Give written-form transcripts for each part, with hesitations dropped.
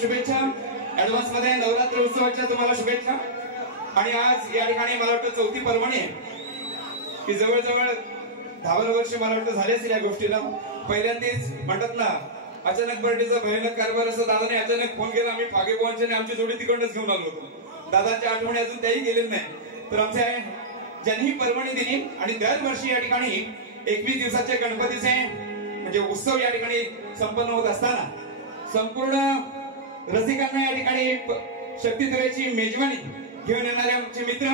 शुभेच्छा ऍडव्हान्स मध्ये नवरात्र उत्सवाच्या तुम्हाला शुभेच्छा। आणि आज या ठिकाणी मला वाटतं चौथी पर्वणी की जवळजवळ 10 वर्ष मला वाटतं झाले असतील या गोष्टीला। पहिल्यांदाच म्हणतात ना अचानक बर्थडेचा भयानक कारभार असं दादाने अचानक फोन केला। आम्ही फागे पोहांचे आमची जोडी तिकडूनच घेऊन आलो होतो। दादाच्या आठवणी अजून त्याही गेलेल्या नाही। तर आमच्या ज्यांनी पर्वणी दिली आणि दरवर्षी या ठिकाणी 21 दिवसाचे गणपतीचे म्हणजे उत्सव या ठिकाणी संपन्न होत असताना संपूर्ण रसिकांना या ठिकाणी शक्तिधरेची मेजवानी घेऊन येणारे आमचे मित्र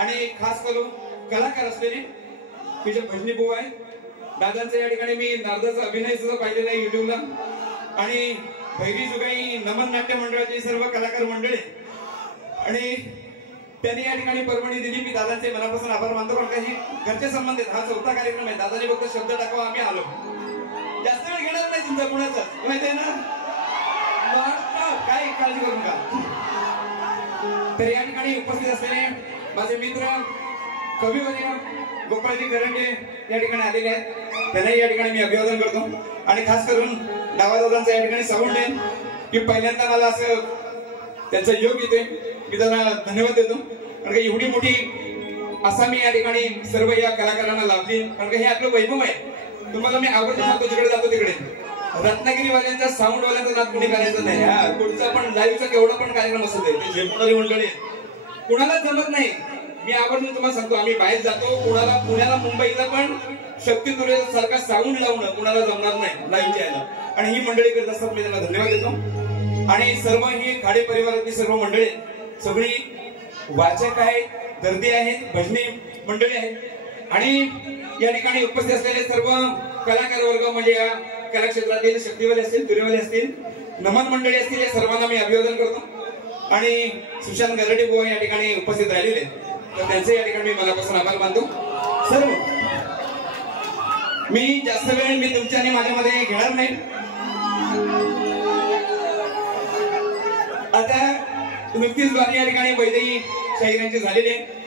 आणि खास करून कलाकार असलेले तुझे भजनी भाऊ आहेत. दादांचा या ठिकाणी मी नारदाचा अभिनय सुद्धा पाहिलेला आहे युट्यूबला. आणि भैरी जुगाई नमन नाट्य मंडळाचे सर्व कलाकार मंडळी आणि त्यांनी या ठिकाणी परवानगी दिली. मी दादांचे मनापासून आभार मानतो. कारण काही घरचे संबंध आहेत. हा 4था कार्यक्रम आहे. दादाने फक्त शब्द टाकावा आम्ही आलो. जास्त वेळ घेणार नाही तुमचा कुणाचा माहिती आहे ना. काय काळजी करू नका. तर या ठिकाणी उपस्थित असलेले माझे मित्र कविवर्य गोपाळजी करंडे या ठिकाणी आलेले आहेत. त्यांनाही या ठिकाणी मी अभिवादन करतो. आणि खास करून दादांचा या ठिकाणी साऊंड आहे की पहिल्यांदा मला असं त्यांचा योग येतोय. मी त्यांना धन्यवाद देतो. कारण की एवढी मोठी आसामी या ठिकाणी सर्व या कलाकारांना लाभली. कारण की हे आपलं वैभव आहे. तुम्हाला मी आवर्जून सांगतो जिकडे जातो तिकडे रत्नागिरीवाल्यांचा साऊंड वाल्यांचा नाद कुणी करायचं नाही. हा पुढचा पण लाईव्हचा केवढा पण कार्यक्रम असू दे ते झेपणारी मंडळी कुणाला जमत नाही. मी आवर्जून तुम्हाला सांगतो आम्ही बाहेर जातो कुणाला पुण्याला मुंबईला पण शक्तिधुरे सारखा साऊंड लावणं कुणाला जमणार नाही लाईव्ह यायला. आणि ही मंडळी करत असतात. मी त्यांना धन्यवाद देतो. आणि सर्व ही खाडे परिवारातली सर्व मंडळी सगळी वाचक आहेत, दर्दी आहेत, भजनी मंडळी आहेत. आणि या ठिकाणी उपस्थित असलेले सर्व कलाकार वर्ग म्हणजे या कला क्षेत्रातील शक्तीवाले असतील, तुरेवाले असतील, नमन मंडळी असतील या सर्वांना मी अभिवादन करतो. आणि सुशांत गरडे बुवा या ठिकाणी उपस्थित राहिलेले तर त्यांचे या ठिकाणी मी मनापासून आभार मानतो. सर्व मी जास्त वेळ मी तुमच्या आणि माझ्यामध्ये घेणार नाही. आता नुकतीच बातमी या ठिकाणी वैदेही शाहिरांची झालेली आहे.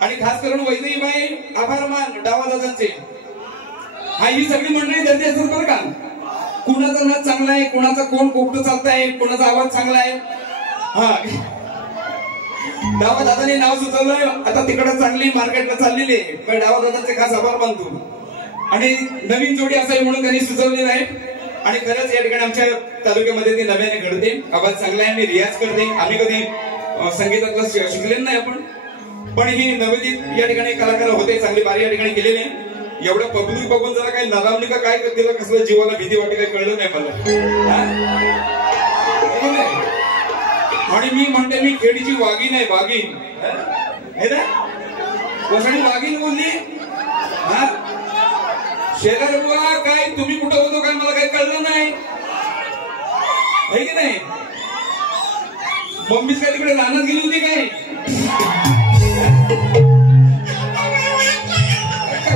आणि खास करून वैदेही बाई आभार मान डावादादांचे. हा ही सगळी मंडळी दर्दी असतात बरं का. कुणाचा नाच चांगला आहे, कुणाचा कोण कोकट चालताय, कुणाचा आवाज चांगला आहे. हा डावादादाने नाव सुचवलं. आता तिकडे चांगली मार्केटला चाललेली आहे. पण डावादादांचे खास आभार मानतो. आणि नवीन जोडी असावी म्हणून त्यांनी सुचवलेलं आहे. आणि खरंच या ठिकाणी आमच्या तालुक्यामध्ये ते नव्याने घडते. आवाज चांगला आहे. मी रियाज करते. आम्ही कधी संगीतातलं शिकलेलं नाही आपण. पण ही नवोदित या ठिकाणी कलाकार होते. चांगली बारी या ठिकाणी केलेली आहे. एवढं पब्लिक बघून जरा काही नरावली का काय करते कसलं जीवाला भीती वाटते काही कळलं नाही मला. आणि मी म्हणते मी खेडीची वाघीण आहे. वाघीण आहे ना. वसणी वाघीण बोलली. हा शेजार बुवा काय तुम्ही कुठं होतो काय मला काही कळलं नाही आहे की नाही. मम्मीच काय तिकडे रानात गेली होती काय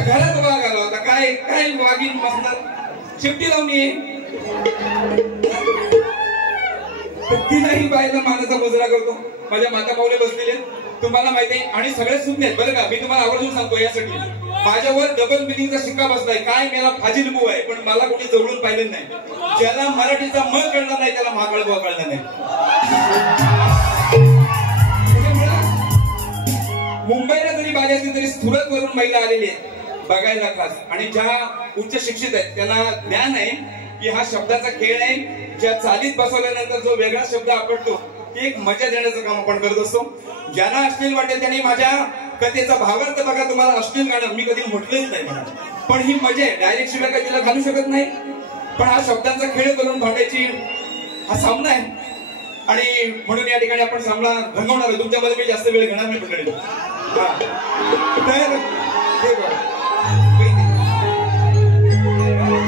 घरात वाघ आला होता काय काय वाघीण बसणार शेपटी लावून ये. तिलाही बायला मानाचा मुजरा करतो. माझ्या माता पावले बसलेले तुम्हाला माहिती आहे. आणि सगळे सुज्ञ आहेत बरं का. मी तुम्हाला आवर्जून सांगतो यासाठी माझ्यावर डबल मिनिंगचा शिक्का बसलाय. काय मेला फाजील बुवा आहे पण मला कोणी जवळून पाहिलं नाही. ज्याला मराठीचा म कळणार नाही त्याला महाकाळ बुवा कळणार नाही. मुंबईला जरी बाजी असली तरी सुरत वरून महिला आलेली आहे बघायला खास. आणि ज्या उच्च शिक्षित आहेत त्यांना ज्ञान आहे की हा शब्दाचा खेळ आहे. ज्या चालीत बसवल्यानंतर जो वेगळा शब्द आपटतो ती एक मजा देण्याचं काम आपण करत असतो. ज्यांना अश्लील वाटेल त्यांनी माझ्या कथेचा भावार्थ बघा. तुम्हाला अश्लील गाणं मी कधी म्हटलंच नाही. पण ही मजा आहे. डायरेक्ट शिवाय काही तिला घालू शकत नाही. पण हा शब्दांचा खेळ करून भांडायची हा सामना आहे. आणि म्हणून या ठिकाणी आपण सामना रंगवणार आहे. तुमच्यामध्ये मी जास्त वेळ घेणार नाही पकडले. तर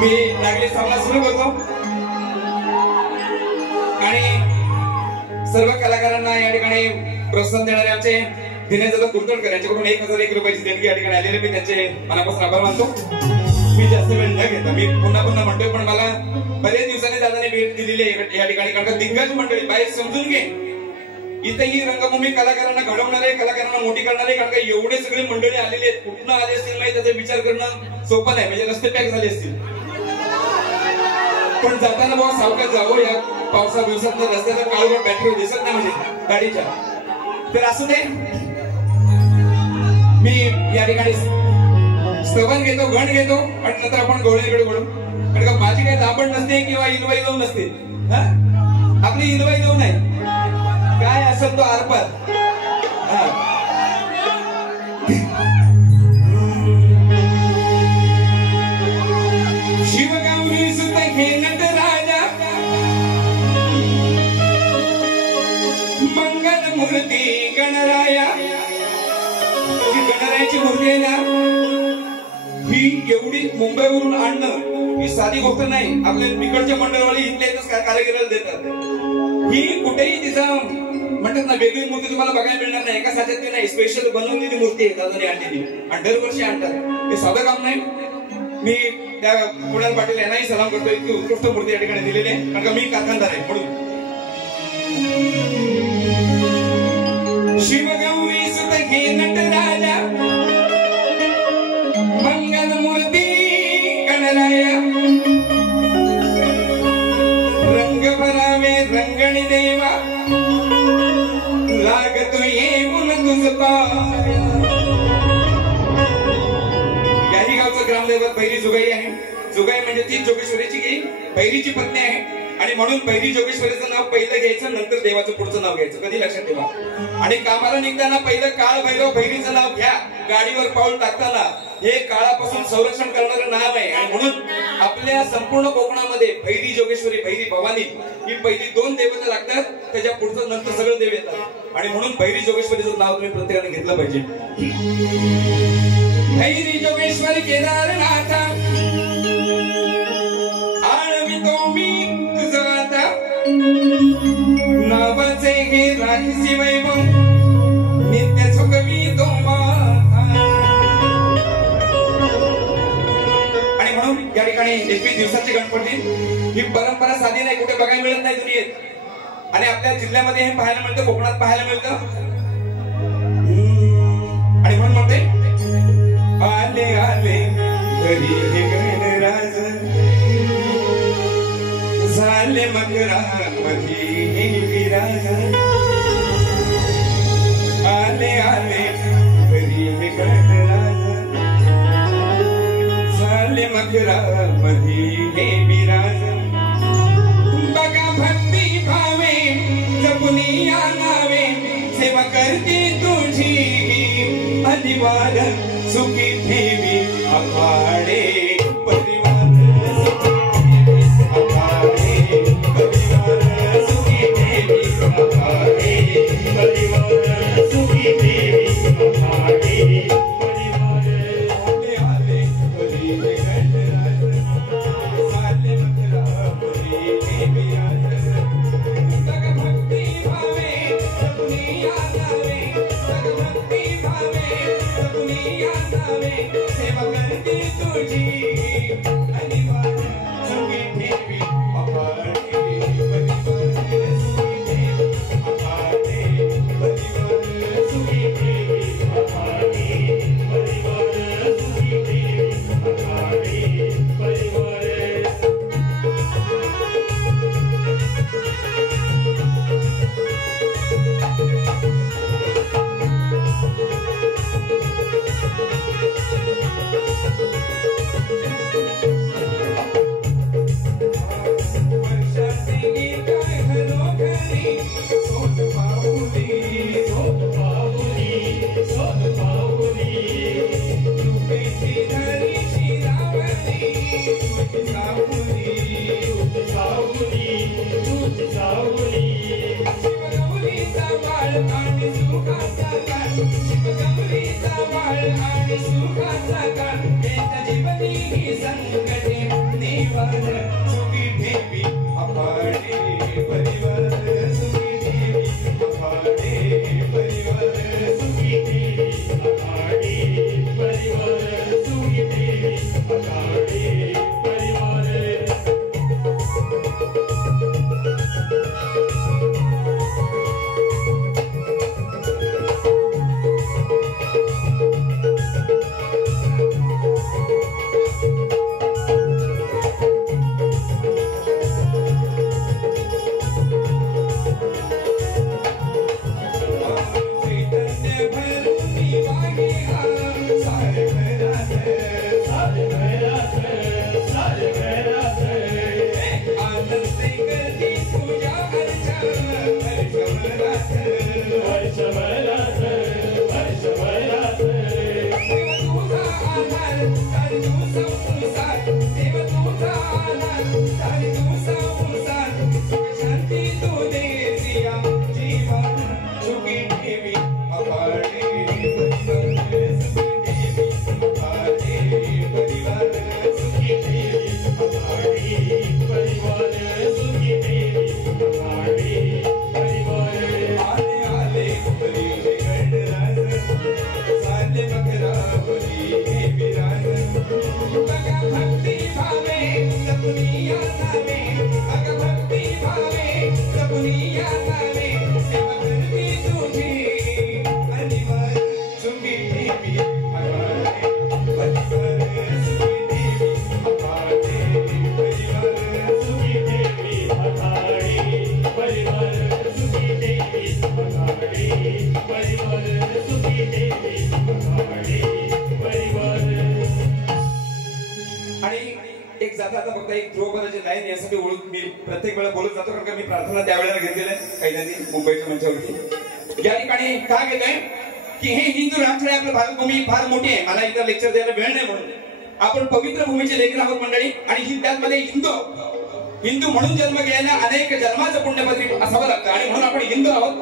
मी लागले सामना सुरू करतो. आणि सर्व कलाकारांना या ठिकाणी प्रोत्साहन देणारे आमचे दिनेश कुलतोडकर यांच्याकडून 1001 रुपयाची देणगी या ठिकाणी आलेली. मी त्यांचे मनापासून आभार मानतो. मी जास्त वेळ न घेता मी पुन्हा पुन्हा म्हणतोय पण मला बरेच दिवसांनी दादाने भेट दिलेली आहे या ठिकाणी. कारण का दिग्गज मंडळी बाहेर समजून घे. इथे ही रंगभूमी कलाकारांना घडवणारे कलाकारांना मोठी करणारे. कारण का एवढे सगळे मंडळी आलेले आहेत. कुठनं आले असतील नाही त्याचा विचार करणं सोपं नाही. म्हणजे रस्ते पॅक झाले असतील. पण जाताना बाबा सावकाश जावं. या पावसा दिवसात रस्त्याचा काळोख बॅटरी दिसत नाही म्हणजे गाडीच्या. तर असू दे मी या ठिकाणी स्तवन घेतो घण घेतो आणि नंतर आपण गवळीकडे वळू. कारण का माझी काही दाबण नसते किंवा इलवाई जाऊन नसते. आपली इलवाई जाऊन नाही काय असेल तो आरपार. केल्या ही एवढी मुंबईवरून आणणं ही साधी गोष्ट नाही. आपल्या तिकडच्या मंडळवाले इथल्या इथंच कारागिराला देतात. ही कुठेही तिचं म्हणतात ना वेगळी मूर्ती तुम्हाला बघायला मिळणार नाही. एका साच्यातली नाही, स्पेशल बनवलेली मूर्ती आहे दादाने आणलेली आणि दरवर्षी आणतात. हे साधं काम नाही. मी त्या कुणाल पाटील यांनाही सलाम करतो. इतकी उत्कृष्ट मूर्ती या ठिकाणी दिलेली आहे कारण का मी कारखानदार आहे म्हणून. शिवगौरी सुत घे नटराजा मंगल मूर्ती गणराया रंग भरावे रंगणी देवा लागतो येऊन तुझ पाया. याही गावचं ग्रामदैवत भैरी जुगाई आहे. जुगाई म्हणजे ती जोगेश्वरीची की भैरीची पत्नी आहे आणि म्हणून भैरी जोगेश्वरीचं नाव पहिलं घ्यायचं नंतर देवाचं पुढचं नाव घ्यायचं. कधी लक्षात ठेवा. आणि कामाला निघताना पहिलं काळ भैरव भैरीचं नाव घ्या. गाडीवर पाऊल टाकताना हे काळापासून संरक्षण करणारं नाव आहे आणि म्हणून आपल्या संपूर्ण कोकणामध्ये भैरी जोगेश्वरी भैरी भवानी ही पहिली दोन देवता लागतात. त्याच्या पुढचं नंतर सगळं देव येतात आणि म्हणून भैरी जोगेश्वरीचं नाव तुम्ही प्रत्येकाने घेतलं पाहिजे. भैरी जोगेश्वरी केदारनाथ आळवितो मी तुझं आता नावाचे हे राजसी वैभव नित्य सुखवी तो माता. आणि म्हणून या ठिकाणी 21 दिवसाचे गणपती ही परंपरा साधी नाही, कुठे बघायला मिळत नाही दुनियेत. आणि आपल्या जिल्ह्यामध्ये हे पाहायला मिळतं, कोकणात पाहायला मिळतं. आणि म्हणून म्हणते आले आले घरी हे गणराज झाले मकरामध्ये हे विराज. आले आले घरी हे गणराज झाले मकरामध्ये हे विराज. बघा भक्ती भावे जपुनी या नावे सेवा करते तुझी परिवार सुखी ठेवी आखाडे परिवार सुखी ठेवी आखाडे परिवार सुखी ठेवी आखाडे परिवार. आले आले घरी हे गणराज झाले मकरामध्ये हे विराज. बघा भक्ती भावे जपुनी या नावे भक्ती भावे जपुनी या नावे सेवा करते तुझी परिवार सुखी ठेवी आखाडे परिवार सुखी ठेवी आखाडे परिवार सुखी ठेवी आखाडे परिवार सुखी ठेवी आखाडे परिवार. आणि एक जाता आता फक्त एक ध्रुवपदाची लाईन यासाठी मी प्रत्येक वेळा बोलत जातो कारण का मी प्रार्थना त्यावेळेला घेतलेल्या आहे काही मुंबईच्या मंचावरती. या ठिकाणी का घेतोय की हे हिंदू राष्ट्र आहे, आपलं भारतभूमी फार मोठी आहे. मला इथं लेक्चर द्यायला वेळ नाही म्हणून आपण पवित्र भूमीचे लेकर आहोत मंडळी. आणि त्यामध्ये हिंदू म्हणून जन्म घ्यायला अनेक जन्माचं पुण्यपत्री असावं लागतं आणि म्हणून आपण हिंदू आहोत.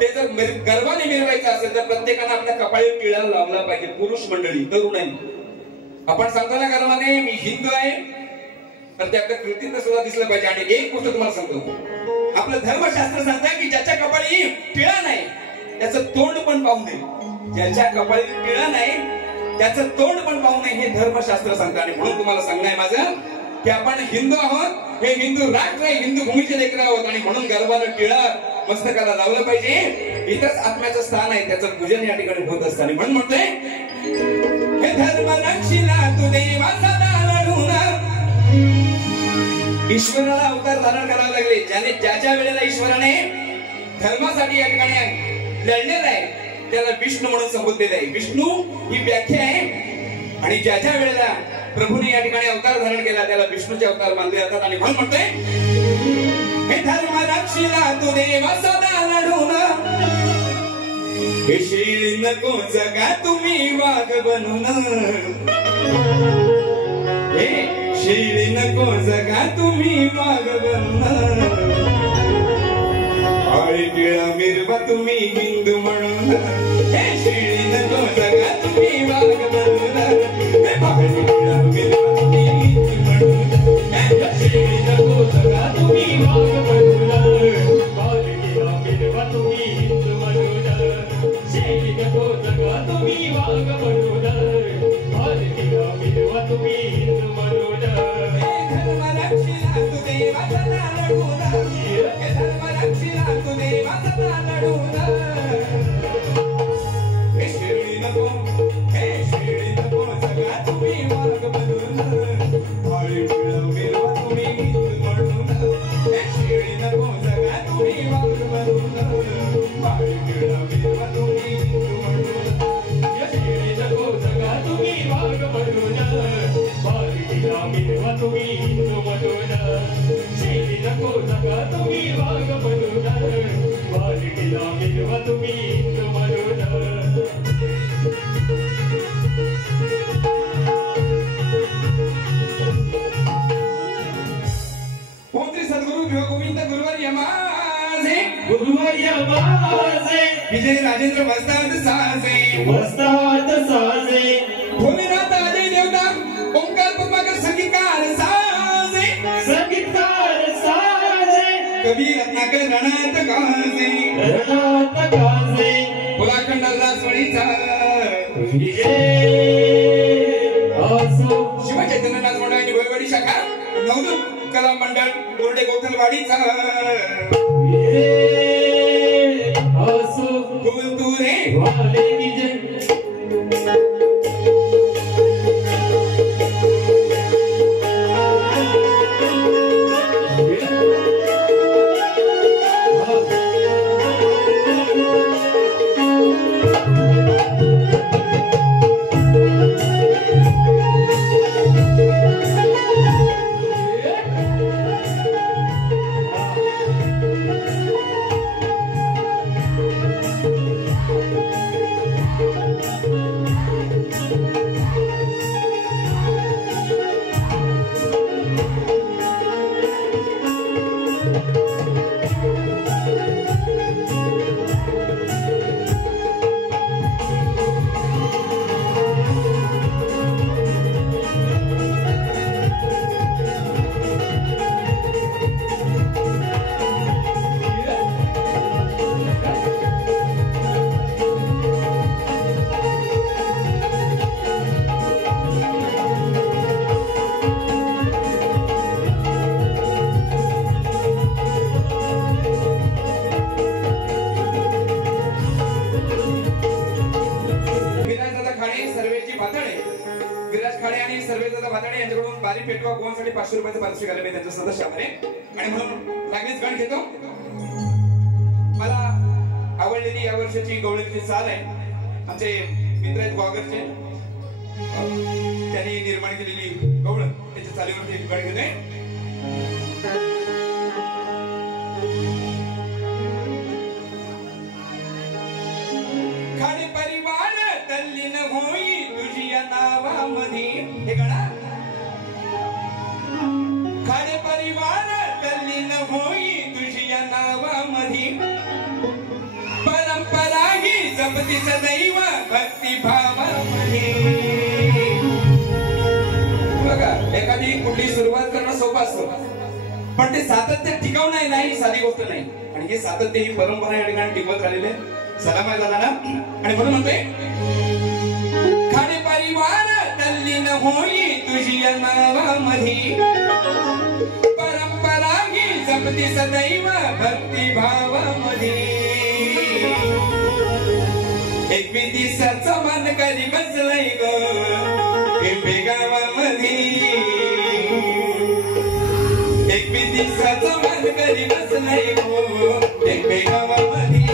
ते जर गर्वाने मिरवायचं असेल तर प्रत्येकानं आपल्या कपाळी टिळा लावला पाहिजे. पुरुष मंडळी, तरुणाई, आपण सांगतो ना गर्वाने मी हिंदू आहे तर ते आपल्या कृतीत सुद्धा दिसलं पाहिजे. आणि एक गोष्ट तुम्हाला सांगतो, आपलं धर्मशास्त्र सांगतं की ज्याच्या कपाळी टिळा नाही त्याचं तोंड पण पाहू नये. ज्याच्या कपाळी टिळा नाही त्याचं तोंड पण पाहू नये हे धर्मशास्त्र सांगतं. आणि म्हणून तुम्हाला सांगणं आहे माझं की आपण हिंदू आहोत, हे हिंदू राष्ट्र आहे, हिंदू भूमीचे लेकर आहोत आणि म्हणून गर्वानं टिळा मस्तकाला लावलं पाहिजे. इथंच आत्म्याचं स्थान आहे, त्याचं पूजन या ठिकाणी होत असतं. आणि म्हणून म्हणतोय हे धर्म रक्षिला तू देवाचा लढून. ईश्वराला अवतार धारण करावे लागले. ज्याने ज्या वेळेला ईश्वराने धर्मासाठी या ठिकाणी लढलेला आहे त्याला विष्णू म्हणून संबोधलेलं आहे. विष्णू ही व्याख्या आहे. आणि ज्या वेळेला प्रभूने या ठिकाणी अवतार धारण केला त्याला विष्णूचे अवतार मानले जातात. आणि म्हणून म्हणतोय हे धर्म रक्षिला तू देवाचा लढून. हे शेळी नको जगा तुम्ही वाघ बनून. हे शेळी नको जगा तुम्ही वाघ बनून. पाळी टिळा मिरवा तुम्ही हिंदू म्हणून. हे शेळी नको जगा तुम्ही वाघ बनून. हे पाळी टिळा मिरवा तुम्ही हिंदू म्हणून. हे शेळी नको जगा तुम्ही वाघ बनून. पाळी टिळा मिरवा तुम्ही हिंदू म्हणून. शेळी नको जगा तुम्ही वाघ बनून. पाळी टिळा मिरवा तुम्ही हिंदू म्हणून. हे धर्म रक्षिला तू देवाचा लढून. हे धर्म रक्षिला तू देवाचा लढून. हे शेळी नको जगा तुम्ही वाघ बनून. पाळी टिळा मिरवा तुम्ही हिंदू म्हणून. हे शेळी नको जगा तुम्ही वाघ बनून. पाळी टिळा मिरवा तुम्ही हिंदू म्हणून. हे शेळी नको जगा तुम्ही वाघ बनून. पाळी टिळा मिरवा तुम्ही हिंदू म्हणून. शेळी नको जगा तुम्ही वाघ बनून. पाळी टिळा मिरवा तुम्ही हिंदू म्हणून. सद्गुरु गोविंद गुरुवर यमाजे. गुरुवर यमाजे. विजय राजेंद्र वस्ताद साजे. वस्ताद साजे. भोलेनाथ आदि देवता ओंकार पद्माकर संगीतकार साजे. संगीतकार साजे. कवी रत्नाकर रणात गाजे. रणात गाजे. पुलाखंड रासवडीचा विजय असो. शिवचैतन्यनाथ मंडळाची भोयवाडी शाखा नवदुर्ग कला मंडळ बोर्डे गोथलवाडीचा असो. गोलतुरे वाले विजय. बारी पेटवा गोवांसाठी 500 रुपयाचं पारितोषिक आलं मी त्यांच्या सदस्य आहे आणि म्हणून लागलीच गाण घेतो. मला आवडलेली या वर्षाची गवळीची चाल आहे. आमचे मित्र आहेत वागरचे त्यांनी निर्माण केलेली गवळ त्याच्या चालीवरती गाणी घेते. खाडे परिवार तल्लीन होई तुझ्या नावामध्ये. हे गाणं खाडे परिवार तल्लीन होई तुझ्या नावामध्ये. परंपरा ही जपती सदैव भक्ती भावामध्ये. बघा एखादी कुठली सुरुवात करणं सोपं असतं पण ते सातत्य टिकवणं नाही साधी गोष्ट नाही. आणि हे सातत्य ही परंपरा या ठिकाणी टिकवत राहिलेले. सलाम आहे दादा आणि म्हणून म्हणतोय खाडे परिवार तल्लीन होई तुझ्या नावामध्ये. परंपरा ही जपती सदैव भक्ती भावामध्ये. एकविसाचा मान करी बसलाय ग पिंपे गावामध्ये. एकविसाचा मान करी बसलाय गो पिंपे गावामध्ये.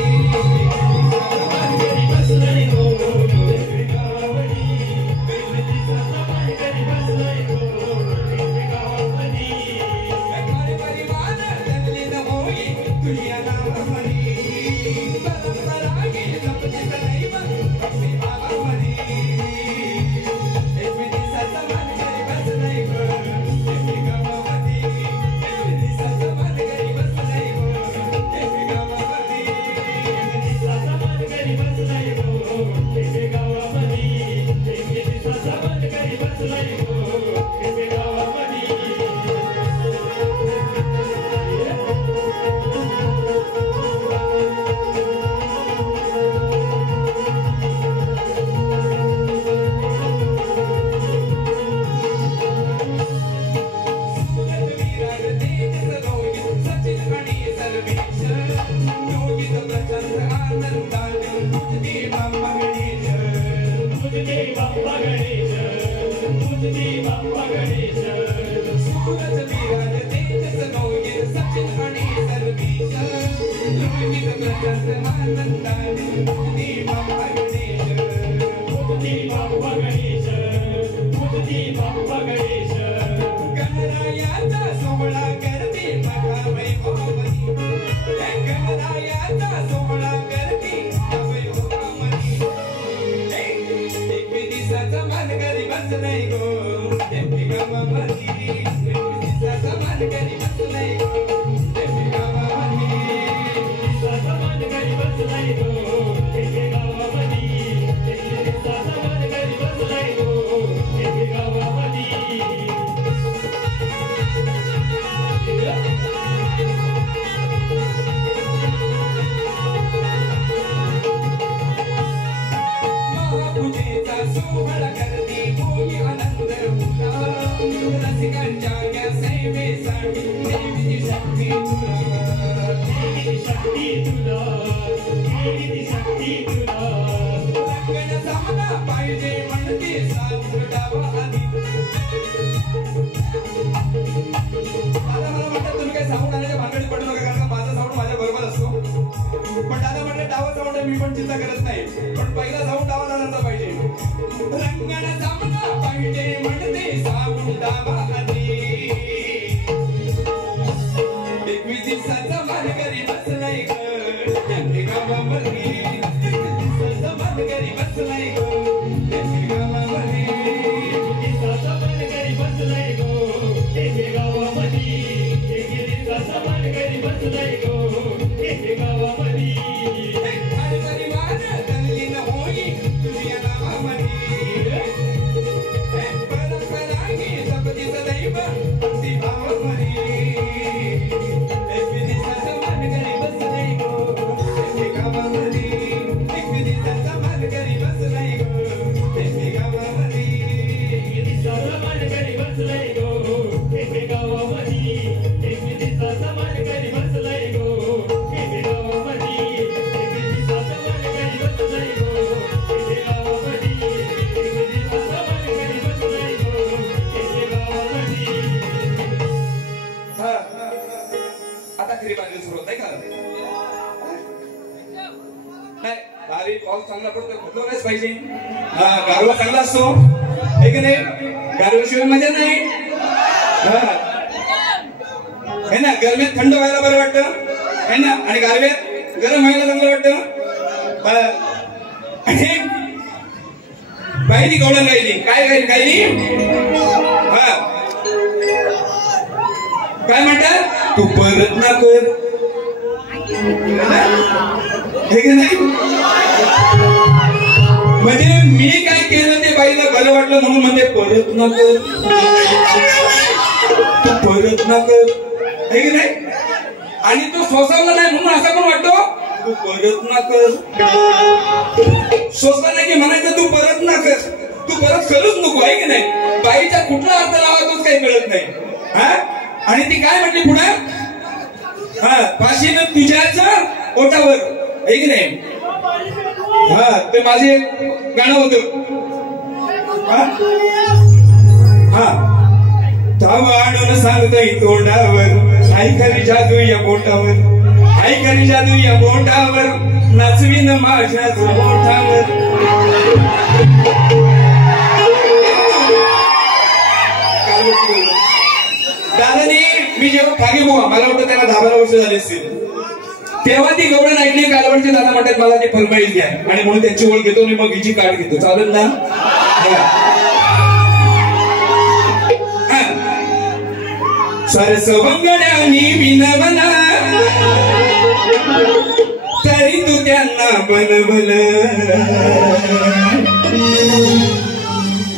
मी पण चिंता करत नाही पण पहिला साऊंड डावा झाला पाहिजे. रंगण जमला पाहिजे म्हणते साऊंड डावा आधी. एकविसाचा मान करी बसलाय ग त्यांनी गावामध्ये. एकविसाचा मान करी बसलाय ग त्यांनी गावामध्ये. एकविसाचा मान करी बसलाय ग त्यांनी गावामध्ये. एकविसाचा मान करी बसलाय ग त्यांनी गावामध्ये. चांगला पडतो पाहिजे. गारवा चांगला असतो आहे की नाही? गारव्याशिवाय मजा नाही. है ना? गरम्यात थंड व्हायला बरं वाटतं है ना, आणि गारव्यात गरम व्हायला चांगलं वाटतं. आणि बाईनी गवळण गायली. काय गायली? काय म्हणतात? तू परत ना कर. म्हणजे मी काय केलं ते बाईला बरं वाटलं म्हणून म्हणजे परत न कर, तू परत न कर, आहे की नाही? आणि तो सोसावला नाही म्हणून असा पण वाटतो तू परत ना कर. सोसला नाही की म्हणायचं तू परत ना कर, तू परत करूच नको, आहे की नाही? बाईचा कुठला अर्थ लावा तोच काही कळत नाही. हा, आणि ती काय म्हटली पुढे? फाशीनं तुझ्याच ओठावर, आहे की नाही? ते माझे एक गाणं होतं. आणून सांगतोय तोंडावर, आई खरी जादू या बोटावर, आई खरी जादू या बोटावर, नाचवीन माझ्याच बोटावर. दादानी मी जेव्हा खागे बुवा, मला वाटतं त्याला 10-12 वर्ष झाले असतील, तेव्हा ती गवळण ऐकली. कालवडचे दादा म्हणतात मला ती फरमाईश द्या, आणि म्हणून त्यांची ओळख घेतो आणि मग हिची कार्ड घेतो. चालेल ना? सरसवंगड्यानी विनवला तरी तू त्यांना बनवल,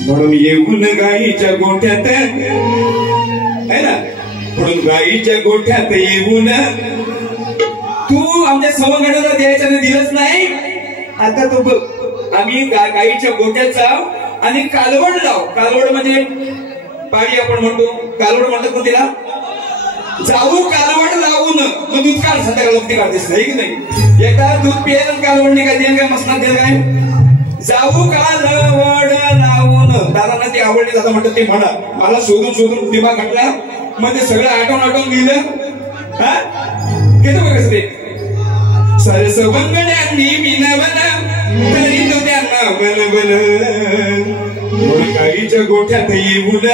म्हणून येऊन गाईच्या गोठ्यात, है ना, म्हणून गाईच्या गोठ्यात येऊन तू आमच्या सवंगड्याला द्यायचं दिलंच नाही. आता तू बघ, आम्ही गाईच्या गोठ्यात जाऊ आणि कालवड लाव. कालवड म्हणजे पाडी आपण म्हणतो, कालवड म्हणतात ना तिला. जाऊ कालवड लावून मग दूध काढ, संध्याकाळी लोक काढतेस, नाही की नाही? एकदा दूध पियायला कालवड निघायची काय, काय मसनात द्यायला काय? जाऊ कालवड लावून. दादांना ती आवडली, दादा म्हणतात ते म्हणा. मला शोधून शोधून दिमाग घातला, मग ते सगळं आठवून लिहिलं. घेतो बघ कसं ते. सरसवंगड्यांनी विनवला तरी तो त्यांना बनवलं, गाईच्या गोठ्यात येऊन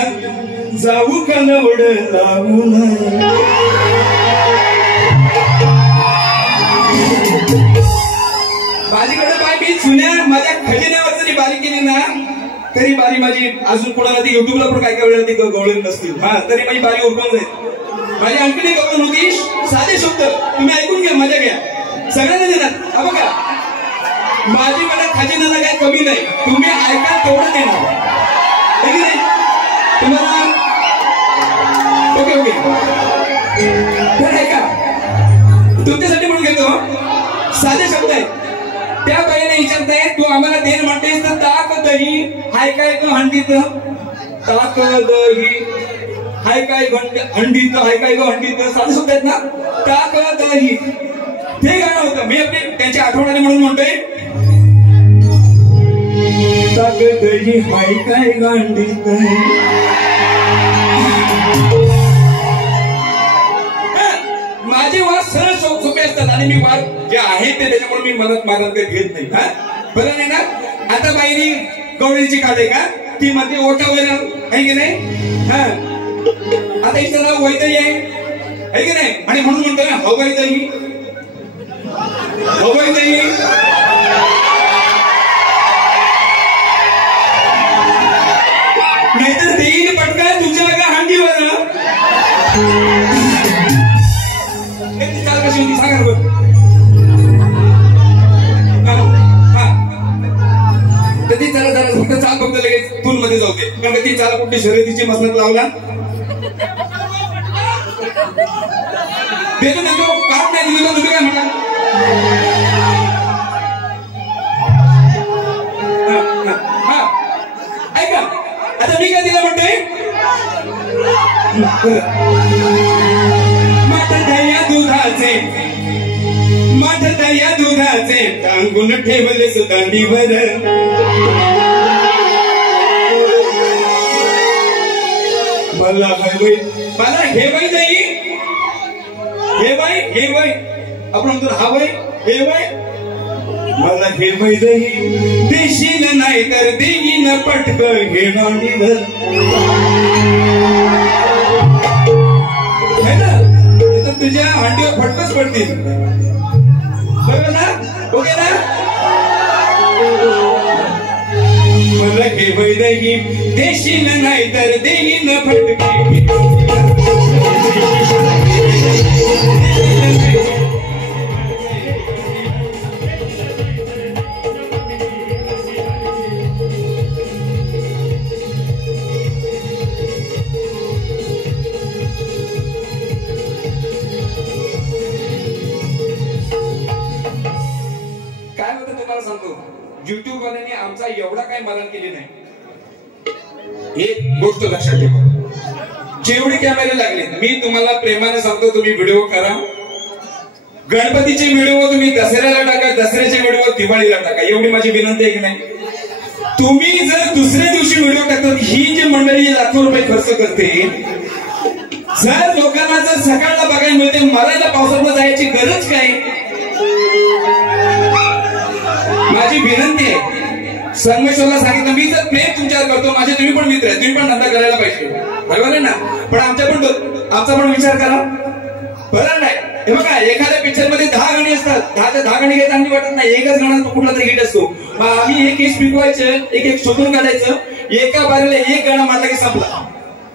जाऊ कालवड लावून. माझ्याकडे बाई मी जुन्या माझ्या खजिन्यावर जरी बारी केली ना, तरी बारी माझी अजून कोणाला ती युट्यूबला पण काय काय वेळेला ती गवळण नसतील. तरी माझी बारी उरकून जाईल. माझी आणखी गवळण होती, साधे शब्द तुम्ही ऐकून घ्या, मजा घ्या, सगळ्यांना देणार. हा बघा, माझ्याकडे खजिन्याला काही कमी नाही, तुम्ही ऐका तेवढं देणार, आहे की नाही? तुम्हाला ओके ओके तर ऐका, तुमच्यासाठी म्हणून घेतो. साधे शब्द आहेत. त्या बाईने विचारताय तू आम्हाला देण म्हणतेस तर ताक दही हाय काय ग हंडीत, ताक दही हाय काय हंडीत, हाय काय ग हंडीत, साधे शब्द आहेत ना. ताक दही ते गाणं होतं. मी आपली त्यांच्या आठवणाने म्हणून म्हणतोय, ताक दही हाय काय गांडीत. माझे वाद सरळ सोपे असतात आणि मी वाद जे आहेत ते त्याच्यामुळे मी मदत काही घेत नाही. बरं नाही ना? आता बाईनी गवळीची काढे का ती मध्ये ओठावर आहे की नाही? आता इथं नाव वैदही आहे की नाही? आणि म्हणून म्हणतो ना हवैदही, हवैदही. नाहीतर देईल पटका तुझ्या का हांडीवर. कशी होती सांगा बरं. तर ती चला जरा फक्त चाल फक्त लगेच पूल मध्ये जाऊ दे, कारण ती चाला कुठली शर्यतीची मसनत लावला देतो देतो काम नाही दिली तर तुम्ही काय म्हणा. ऐका आता मी काय दिलं म्हणतोय, दुधाचे मठ दया दुधाचे टांगून ठेवले सुदांडीवर. मला हवय मला हे बाई नाही, हे बाई हे बाई आपण म्हणतो हवय हे बाई मला हे मैदही देशील नाही तर देईन पटक हे नाणीवर है ना, तर तुझ्या हांडीवर फटकच पडतील. बरोबर ना, ओके ना. मला हे मैदही देशील नाही तर देईन फटके. युट्यूब वाल्याने आमचा एवढा काय मरण केली नाही. एक गोष्ट लक्षात ठेवा, जेवढे कॅमेरे लागले मी तुम्हाला प्रेमाने सांगतो, तुम्ही व्हिडिओ करा. गणपतीचे व्हिडिओ तुम्ही दसऱ्याला टाका, दसऱ्याचे व्हिडिओ दिवाळीला टाका. एवढी माझी विनंती आहे की नाही. तुम्ही जर दुसऱ्या दिवशी व्हिडिओ टाकतात, ही जी मंडळी लाखो रुपये खर्च करते, जर लोकांना जर सकाळला बघायला मिळते, मरायला पावसाळ्यात जायची गरज काय. माझी विनंती आहे, संगमेश्वरला सांगितलं, मी जर प्रेम तुमच्यावर करतो, माझे तुम्ही पण मित्र आहे, तुम्ही पण धंदा करायला पाहिजे. बरोबर आहे ना. पण आमचा पण विचार करा. बरोबर नाही. हे बघा, एखाद्या पिक्चर मध्ये 10 गाणी असतात, 10 गाणी घ्यायचं आम्ही वाटत नाही, एकच गाणं कुठला तरी हिट असतो. मग आम्ही एक पिकवायचं, एक शोधून काढायचं, एका बारीला एक गाणं मारलं की संपला.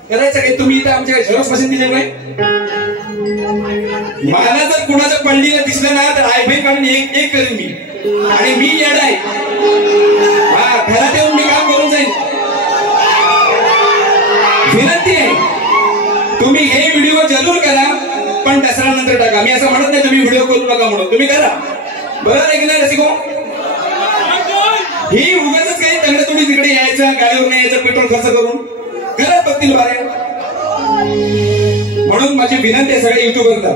करायचं काय. तुम्ही इथे आमच्या झेरॉक्स मशीन दिले काय. मला जर कुणाच्या पंडीला दिसलं ना तर आयफाय काढून एक करेन मी, आणि मी येड आहे. हा, घरात येऊन मी काम करून जाईन. विनंती आहे, तुम्ही हे व्हिडिओ जरूर करा, पण दसरा नंतर टाका. मी असं म्हणत नाही तुम्ही व्हिडिओ करू नका म्हणून, तुम्ही करा. बरोबर आहे की नाही रसिको. ही उगाच काही तंगड तुम्ही तिकडे यायचं, गाडीवर नाही यायचं, पेट्रोल खर्च करून घरात बघतील बारे. म्हणून माझी विनंती आहे सगळ्या युट्यूबरला,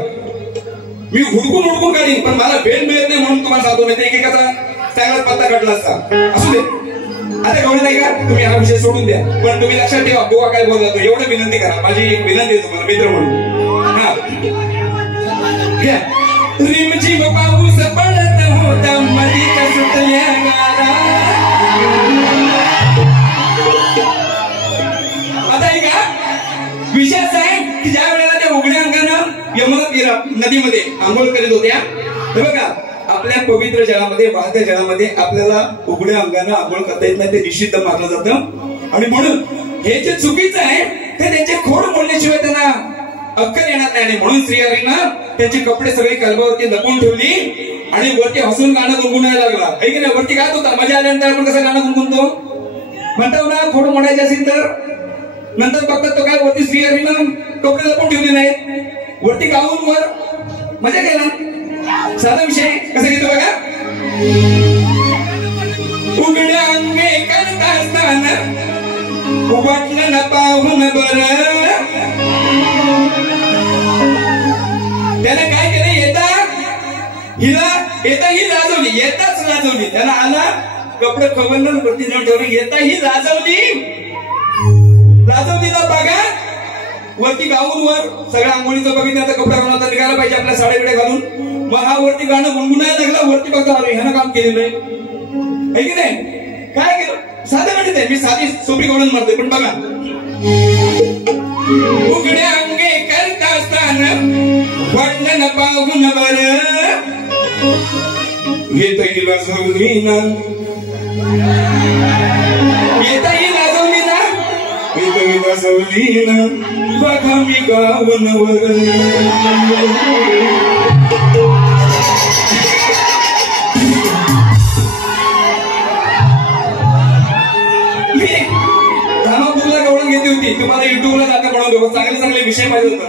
मी हुडकून काढीन, पण मला वेळ मिळत नाही म्हणून तुम्हाला सांगतो. मी एकेकाचा चांगलाच पत्ता काढला असता. असू दे, आता गवळी नाही का, तुम्ही हा विषय सोडून द्या. पण तुम्ही लक्षात ठेवा, बुवा काय बोलतो एवढं विनंती करा. माझी एक विनंती आहे तुम्हाला मित्र म्हणून. हा, घ्या. रिमझिम पाऊस पडत होता मधीच्या सुटल्या गारा. आता ऐका, विषय असा आहे की ज्या वेळेला त्या उघड्या अंगानं यमुना नदीमध्ये आंघोळ करीत होत्या, हे बघा, आपल्या पवित्र जळामध्ये, वाहत्या जळामध्ये आपल्याला उघड्या अंगानं आंघोळ करता येत नाही, ते निषिद्ध मानलं जातं. आणि म्हणून हे जे चुकीचं आहे ते त्यांचे खोड बोलण्याशिवाय त्यांना अक्कल येणार नाही. आणि म्हणून श्रीहरीनं त्यांचे कपडे सगळे कलबावरती लपवून ठेवली आणि वरती हसून गाणं गुणगुणायला लागला. आहे की नाही. वरती गात होता, मजा आल्यानंतर आपण कसं गाणं गुणगुणतो म्हणतो ना. खोड मोडायचे असेल तर नंतर बघतात तो काय, वरती श्रीहरीनं कपडे लपवून ठेवले नाहीत, वरती गाऊन वर मजा केला. साधा विषय कसा घेतो बघा. उघड्या अंगे करता असताना वाटलं ना पाहून बरं, त्यानं काय केलं, येता ही लाजवली, येताच लाजवली. त्याला आला कपडे खवरलं, वरती जाऊन ठेवली, येता ही लाजवली ना बघा. वरती गाऊन वर सगळ्या आंघोळीचं बघितलं, आता कपडे घालून निघायला पाहिजे आपल्या साड्या बिड्या घालून. मग हा वरती गाणं गुणगुणायला लागला. वरती बघता आलो, ह्यानं काम केलेलं आहे की नाही. काय केलं, साधं गणित आहे, मी साधी सोपी गवळण मारते, पण बघा. उघड्या अंगे करता असताना वाटलं ना पाहून बरं, येतही लाजवली ना, येतही लाजवली ना, येतही लाजवली ना, बघा मी गाऊन वर. तुम्हाला युट्यूबला जाता म्हणून चांगले विषय पाहिजे होता.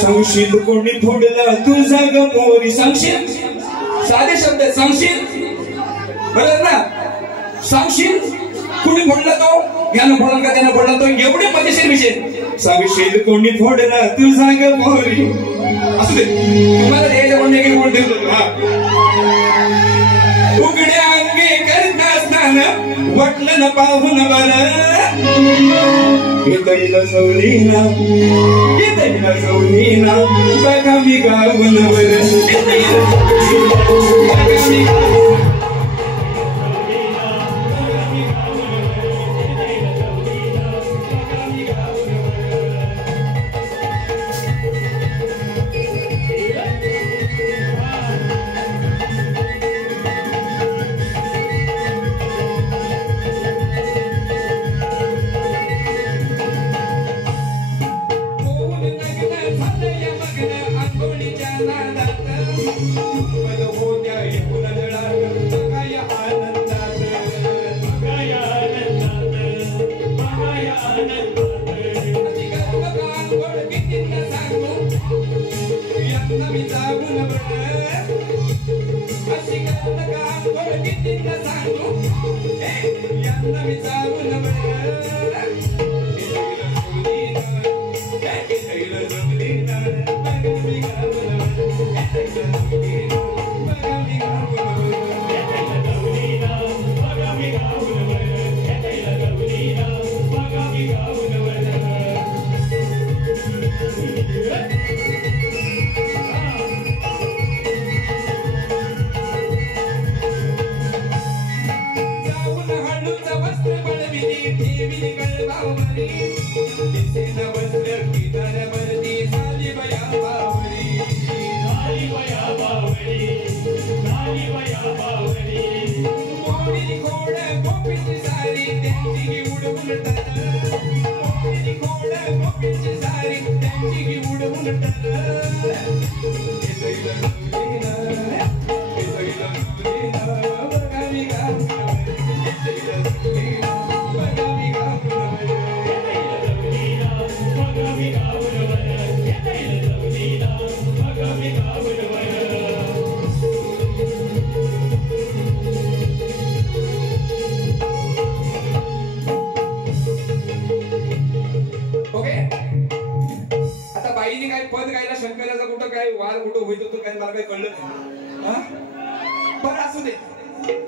सांगशील कोणी फोडला तुझा ग मोरी. सांगशील, साधे शब्द सांगशील, बरोबर ना. सांगशील कोणी फोडला, तो यानं फोडला का त्यानं फोडला, तो एवढे मजेशीर विषय. सांगशील कोणी फोडला तुझा ग मोरी. असू दे, तुम्हाला द्यायचं म्हणून एक बोल देऊ. उघड्या अंगे करता असताना वाटलं ना पाहून बरं, येतही लाजवली ना, बघा मी गाऊन वर.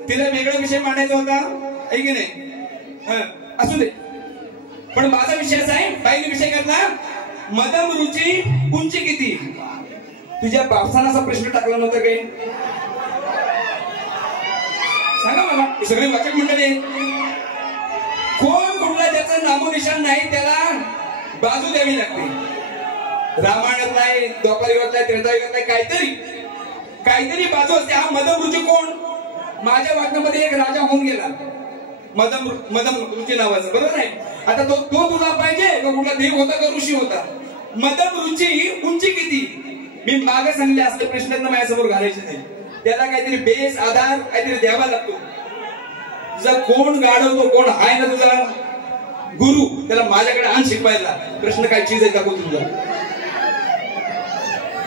तिला वेगळा विषय मांडायचा होता आहे की नाही? असू दे, पण माझा विषय असा आहे, बाईने विषय घातला मदम रुची उंची किती. तुझ्या बापसाना असा प्रश्न टाकला नव्हता काही? सांगा मला. सगळे वाचक मंडळी कोण कुठला ज्याचं नामोनिशाण नाही त्याला बाजू द्यावी लागते. रामायणात नाही, द्वापारयुगात नाही, त्रेतायुगात नाही, काहीतरी बाजू असते. हा मदम रुची कोण? माझ्या वाटण्यामध्ये एक राजा होऊन गेला मदम रुची नावाचा, बरोबर आहे. आता तो तुला पाहिजे का कुठला देव होता का ऋषी होता? मदम रुची उंची किती? मी मागे सांगले असले प्रश्न माझ्यासमोर घालायचे नाही. त्याला काहीतरी बेस आधार काहीतरी द्यावा लागतो. तुझा कोण गाडवतो, कोण आहे ना तुझा गुरु, त्याला माझ्याकडे आण शिकवायला. प्रश्न काय चीज आहे दाखव तुझा.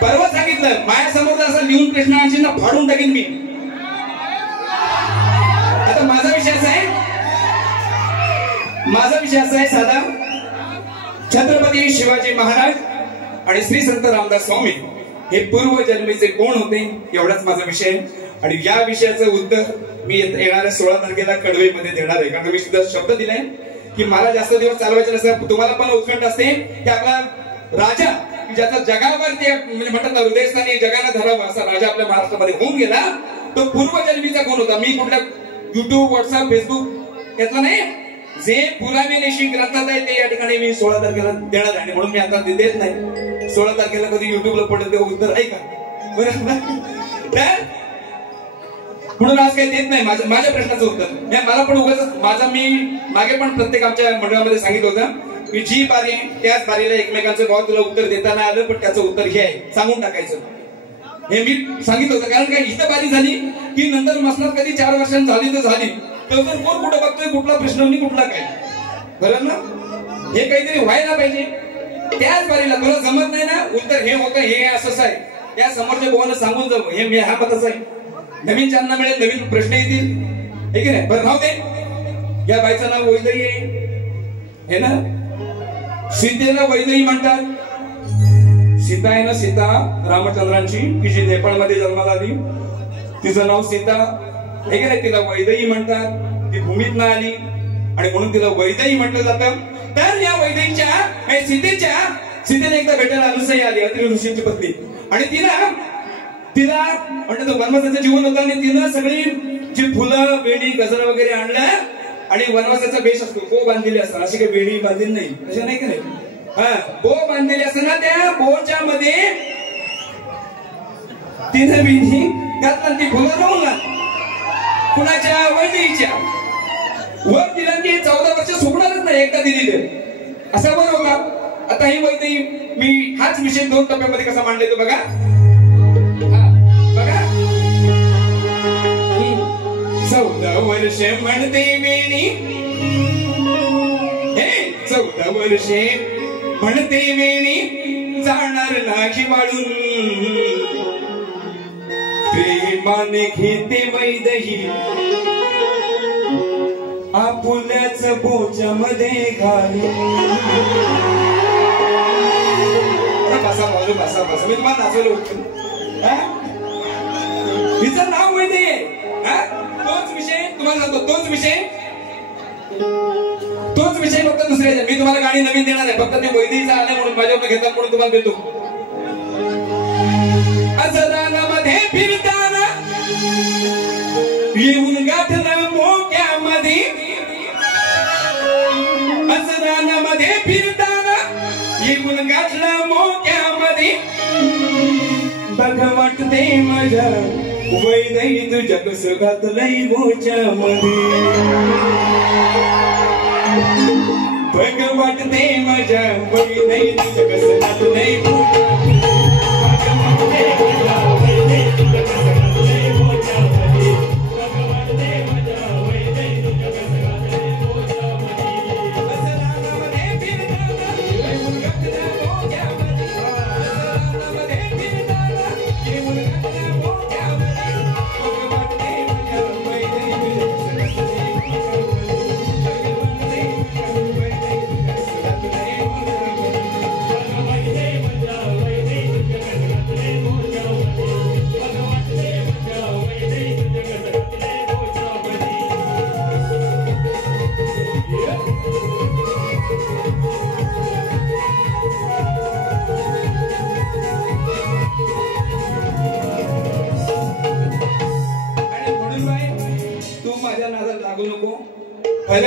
परवा सांगितलं माझ्यासमोर असं लिहून प्रश्न आणशील ना फाडून टाकेन मी. आता माझा विषय असा आहे साधा. छत्रपती शिवाजी महाराज आणि श्री संत रामदास स्वामी हे पूर्वजन्मीचे कोण होते, एवढाच माझा विषय. आणि या विषयाचं उत्तर मी येणाऱ्या 16 तारखेला कडवेमध्ये देणार आहे. कारण मी सुद्धा शब्द दिलाय की मला जास्त दिवस चालवायचे नसतात. तुम्हाला पण उत्कंठ असते की आपला राजा ज्याचा जगावरती म्हणजे म्हणतात हृदयस्थानी जगानं धरावं असा राजा आपल्या महाराष्ट्रामध्ये होऊन गेला, तो पूर्वजन्मीचा कोण होता? मी कुठल्या युट्यूब, व्हॉट्सअप, फेसबुक यातला नाही, जे पुरावे नेशी ग्रंथात आहे ते या ठिकाणी मी 16 तारखेला देणार आहे. म्हणून मी आता देत नाही. 16 तारखेला कधी युट्यूबला पडेल तेव्हा उत्तर ऐका, बरोबर? म्हणून आज काही देत नाही माझ्या प्रश्नाचं उत्तर. मला पण उगाच माझा मी मागे पण प्रत्येक आमच्या मंडळामध्ये सांगितलं होतं की जी बारी त्याच बारीला एकमेकांचं भाव तुला उत्तर देताना आलं, पण त्याचं उत्तर हे आहे, सांगून टाकायचं. हे मी सांगितलं होतं. कारण काय इथं बारी झाली की नंतर मसनात कधी 4 वर्षांनी झाली तर झाली, तर कोण कुठं बघतोय, कुठला प्रश्न नाही कुठला काय, बरोबर ना? हे काहीतरी व्हायला पाहिजे. त्याच बारीला तुला जमत नाही ना, उत्तर हे होतं, हे असंच आहे, त्या समोरच्या भावानं सांगून जाऊ, हे मी हा मतच आहे. नवीन चालना मिळेल, नवीन प्रश्न येतील, हे की नाही? बरं राहू दे. या बाईचं नाव वैदेही आहे, हे ना? सीतेला वैदेही म्हणतात. सीता आहे ना, सीता रामचंद्रांची, की जी नेपाळमध्ये जन्माला आली, तिचं नाव सीता, हे की नाही? तिला वैदेही म्हणतात. ती भूमीतनं आली आणि म्हणून तिला वैदेही म्हटलं जातं. तर या वैदेहीच्या सीतेने एकदा भेटायला अनुसया आली, अत्रि ऋषींची पत्नी, आणि तिला म्हणतात वनवासाचं जीवन होतं आणि तिनं सगळी जी फुलं, वेणी, गजरा वगैरे आणलं आणि वनवासाचा बेश असतो, बो बांधलेली असतात. अशी काही वेणी बांधलेली नाही, अशा नाही का नाही? बो बांधलेली असताना त्या बोच्या मध्ये तिनं विधी घातला, ती फुलं लावून कुणाच्या वैदेहीच्या वर दिला की 14 वर्ष सोडणारच नाही, एकदा दिलेलं असा वर होता. आता ही वैदेही मी हाच विषय 2 टप्प्यामध्ये कसा मांडलाय तो बघा. बघा 14 वर्षे म्हणते वेणी, हे 14 वर्षे म्हणते वेणी, जाणार नाही वाळून, प्रेमाने घेते वैदेही आपुल्याच बोच्यामध्ये घालून. नाचू बसा बसा मी तुम्हाला नाचवलं उठून. हिचं नाव माहिती आहे. तोच विषय तुम्हाला सांगतो. तोच विषय फक्त दुसऱ्याच्या. मी तुम्हाला गाणी नवीन देणार आहे. फक्त ते वैदिकचं आलं म्हणून माझ्यावर घेतात म्हणून तुम्हाला देतो. असदानामध्ये फिरताना येऊन गाठलं मोक्यामध्ये. असदानामध्ये फिरताना येऊन गाठलं मोक्यामध्ये. बघ वाटते माझ्या वैदई तुझ्या कसं घातलंय मोच्यामध्ये. बघ वाटते माझ्या वैदई तुझ्या कसं घातलंय मोच्यामध्ये.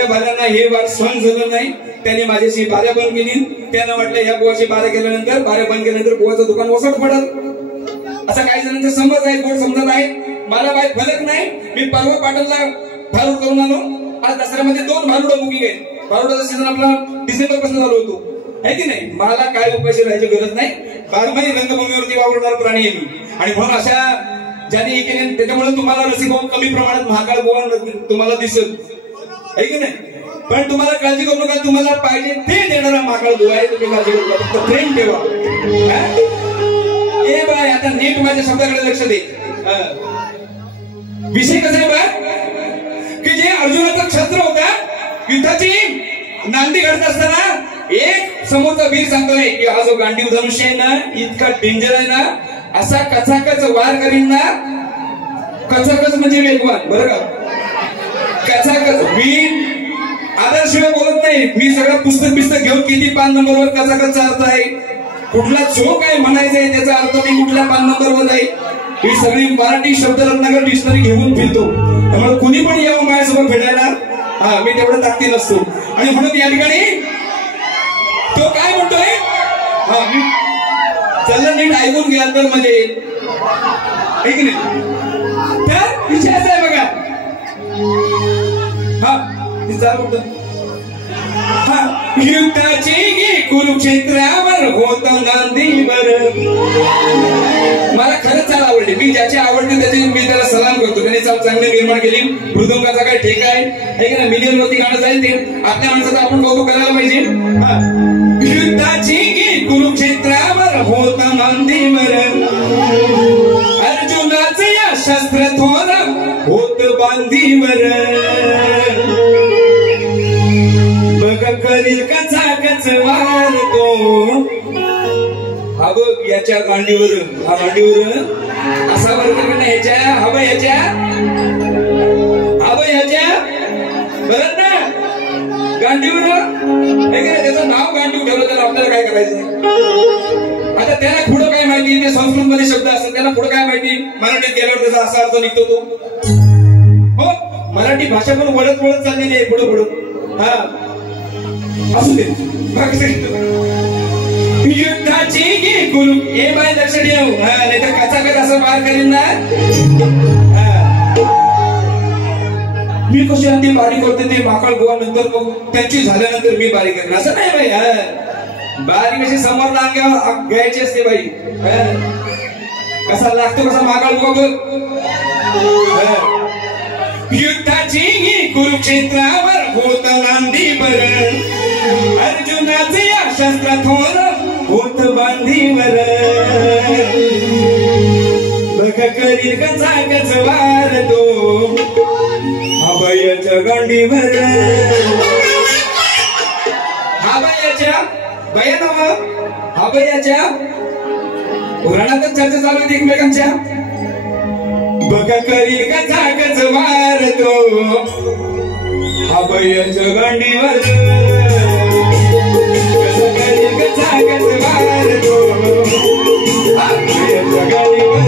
भल्याना हे वार सहन झालं नाही. त्याने माझ्याशी बाऱ्या बंद केली. त्यानं म्हटलं ह्या बुवाची बाऱ्या केल्यानंतर बाऱ्या बंद केल्यानंतर बुवाचं दुकान वसट पडत. असा काही जणांचा समज आहे, गोड समजत आहे. मला माहित फलक नाही. मी परवा पाटणला भारूड करून आलो. आज दसऱ्यामध्ये 2 भारूड बुकिंग आहे. भारूडाचा सीझन आपला डिसेंबर पासून चालू होतो आहे की नाही. मला काय उपाशी राहायची गरज नाही. 12 महिने रंगभूमीवरती वावरणारा प्राणी आहे मी. आणि म्हणून अशा ज्याने हे केले त्याच्यामुळे तुम्हाला रसिक कमी प्रमाणात महाकाळ बुवा तुम्हाला दिसत आहे की नाही. पण तुम्हाला काळजी करू नका. तुम्हाला पाहिजे ते देणारा महाकाळ बुवा आहे. तुम्ही काळजी करू नका. फक्त प्रेम ठेवा. ए बाय आता नीट माझ्या शब्दाकडे लक्ष दे. विषय कसा आहे बा की जे अर्जुनाचा क्षत्र होता युद्धाची नांदी घडत असताना एक समोरचा वीर सांगतोय की हा जो गांडीव धनुष्य आहे ना इतका डेंजर आहे ना. असा कचाकच वार करीन ना. कचाकच म्हणजे वेगवान बरं का. कचाकच मी आदर्शिवाय बोलत नाही. मी सगळं पुस्तक घेऊन किती 5 नंबरवर कचाकचा अर्थ आहे कुठला जोक आहे म्हणायचा आहे त्याचा अर्थ मी कुठल्या 5 नंबरवर आहे. ही सगळी मराठी शब्दरत्नाकर डिक्शनरी घेऊन फिरतो. त्यामुळे कुणी पण यावं माझ्यासोबत भेटायला मी तेवढं ताकदी नसतो. आणि म्हणून या ठिकाणी तो काय म्हणतोय मी चला नीट ऐकून घ्या तर म्हणजे ठीक नाही. तर विषयाचं आहे बघा. युद्धाची कुरुक्षेत्रावर होत नांदीवर. मला खरंच चाल आवडली. मी ज्याची आवडते त्याची मी त्याला सलाम करतो. त्याने चांगली निर्माण केली. मृदुंगाचा काय ठेका आहे. मिलियन वरती गाणं जाईल ते आपल्या माणसाचं आपण कौतुक करायला पाहिजे. युद्धाची कुरुक्षेत्रावर होत नांदीवर. अर्जुनाचे या शस्त्र थोर होत बांधीवर. बघ करील कचाकच वार तो. हा बघ याच्या गांडीवर हा गांडीवर असा वर करणं ह्याच्या हवं ह्याच्या बरं ना गांडीवर. त्याचं नाव गांडीव ठेवलं तर आपल्याला काय करायचं. आता त्याला पुढं काय माहिती. ते संस्कृत मध्ये शब्द असतात त्याला पुढं काय माहिती. मराठीत गेल्यावर त्याचा असा अर्थ निघतो तो. हो मराठी भाषा पण वळत चाललेली आहे पुढं पुढं. असू दे. युद्धाची गुरु हे बाय लक्ष ठेव. नाही तर कचाकच असं मार करीन ना. मी कशी अगदी बारीक होते ते माकळ गोवा नंतर मग त्यांची झाल्यानंतर मी बारीक करेन असं नाही बाई. बारीक अशी समोर नांग घ्यायची असते बाई. कसा लागतो कसा माकळ गोवा बघ. युद्धाची कुरुक्षेत्रावर होत नांदीवर. अर्जुनाचे या शस्त्र थोर होत बांधीवर. बघ करील कचाकच वार तो अभयाच्या गांडीवर. अभयाच्या भया नव अभयाच्या उराणातच चर्चा चालू होती एकमेकांच्या. बघ करी कसा गज मारतो अभयच्या गांडीवर, कसा करी कसा गज मारतो अभयच्या गांडीवर.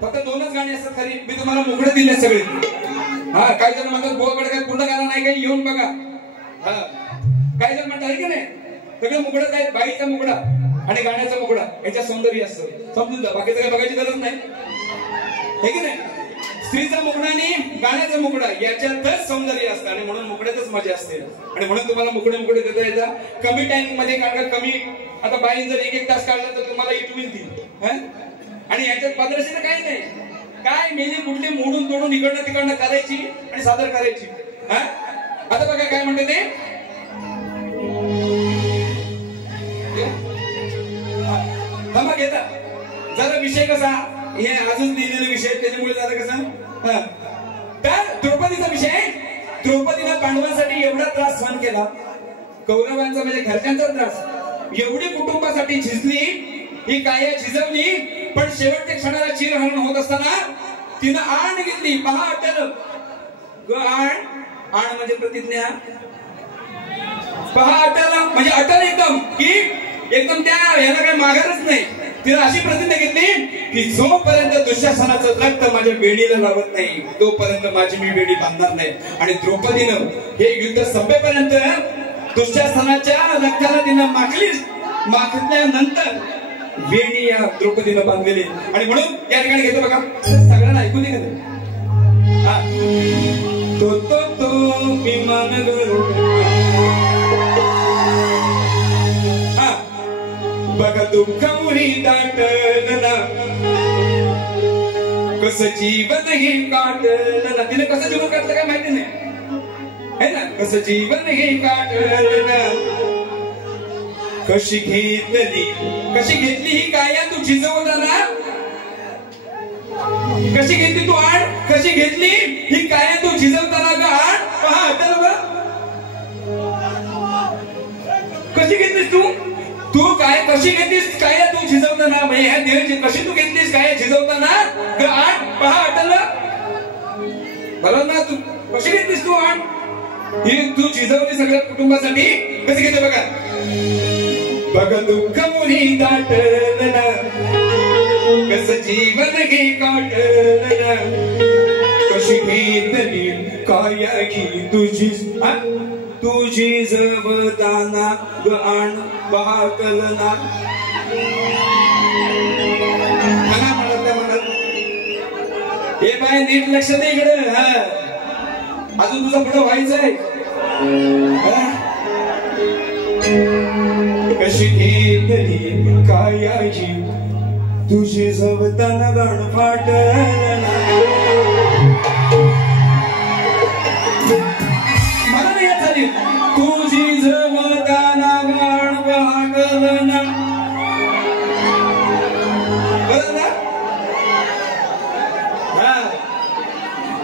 फक्त दोनच गाणी असतात खरी. मी तुम्हाला मुकडे दिले सगळे. हा, काही जण म्हणतात बोकडे काय पूर्ण गाणं नाही काही, येऊन बघा. हा, काही जण म्हणतात की नाही सगळं मुकडं काय, बाईचा मुकडा आणि गाण्याचा मुकडा याच्या सौंदर्य असतं. समजून जा, बाकीचं काय बघायची गरज नाही, हे की नाही. स्त्रीचा मुकडा आणि गाण्याचा मुकडा याच्यातच सौंदर्य असतं आणि म्हणून मुकड्यातच मजा असते. आणि म्हणून तुम्हाला मुकडे मुकडे देता येतात कमी टाइम मध्ये. कारण कमी आता बाईन जर 1-1 तास काढला तर तुम्हाला इट होईल ती. आणि याच्यात पदरशीर काही नाही. काय मेली कुठली मोडून तोडून इकडनं तिकडनं करायची आणि सादर करायची. आता बघा काय म्हणते ते. थांबा घेता जरा विषय कसा, हे अजून लिहिलेला विषय त्याच्यामुळे जरा कसं. तर द्रौपदीचा विषय. द्रौपदीनं पांडवांसाठी एवढा त्रास सहन केला, कौरवांचा म्हणजे घरच्यांचा त्रास, एवढी कुटुंबासाठी झिजली, ही काय झिजवली. पण शेवटच्या क्षणाला चिरहरण होत असताना तिनं आण घेतली. पहा अटल आण. आण म्हणजे प्रतिज्ञा. पहा अटल म्हणजे अटल एकदम, की एकदम त्या याला काही माघारच नाही. तिनं अशी प्रतिज्ञा घेतली की जोपर्यंत दुःशासनाचं रक्त माझ्या वेणीला लावत नाही तोपर्यंत माझी मी वेणी बांधणार नाही. आणि द्रौपदीनं हे युद्ध संपेपर्यंत दुःशासनाच्या रक्ताला तिनं माखल्यानंतर वेणी या द्रौपदीनं बांधलेली. आणि म्हणून या ठिकाणी घेतो बघा, सगळ्यांना ऐकून दे. तो तो तो विमान बघा दुःख मुरी दाटलं, कसं जीवन हे काटलं. तिने कसं जीवन काटलं काय माहिती नाही है ना. कसं जीवन हे काटलं, कशी घेतली ही काय तू झिजवताना. कशी घेतली तू आण, कशी घेतली ही काय तू झिजवताना ग आण. पहा अटल कशी घेतलीस तू काय, कशी घेतलीस काय तू झिजवताना. म्हणजे ह्या देवाची कशी तू घेतलीस काय झिजवताना ग आण. पहा अटल बरोबर ना. तू कशी घेतलीस तू आण, ही तू झिजवली सगळ्या कुटुंबासाठी. कशी घेते बघा. बघ दुःख मुली दाटलं, कसं जीवन हे काटलं, कशी घेतली कायागी तुझी जवदाना ग आण. बहाकलना म्हणत हे बाय नीट लक्ष दे इकडे. अजून तुझं पुढं व्हायचंय. कशी घेतली कायाची तुझी जवताना गाण फाटलं. मला नाही याद झाली. तुझी जवताना गाण फाटलं ना. बरं ना.